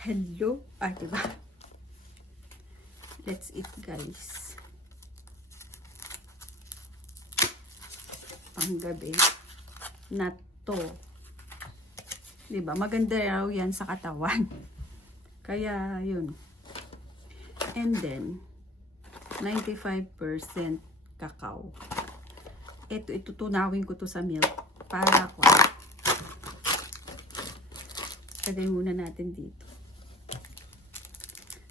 Hello? Diba? Let's eat, guys. Panggabi na to. Diba? Maganda raw yan sa katawan. Kaya, yun. And then, 95% cacao. Ito, itutunawin ko to sa milk para ko. Lagay muna natin dito.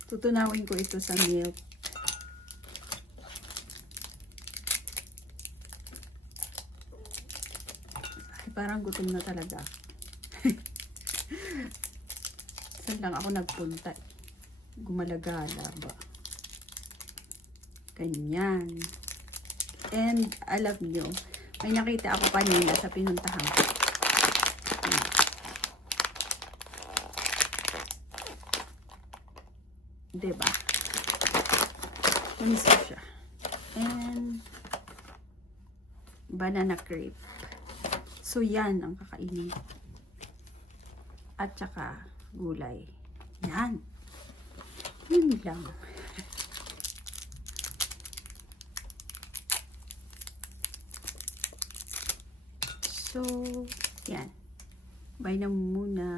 Tutunawin ko ito sa milk. Ay, parang gutom na talaga. Saan lang ako nagpunta? Gumalagala ba? Ganyan. And alam nyo, may nakita ako kanina sa pinuntahan ko. Diba? Ganito siya. And banana crepe. So yan ang kakainin. At saka gulay. Yan. Yun lang. So, yan. Bye na muna.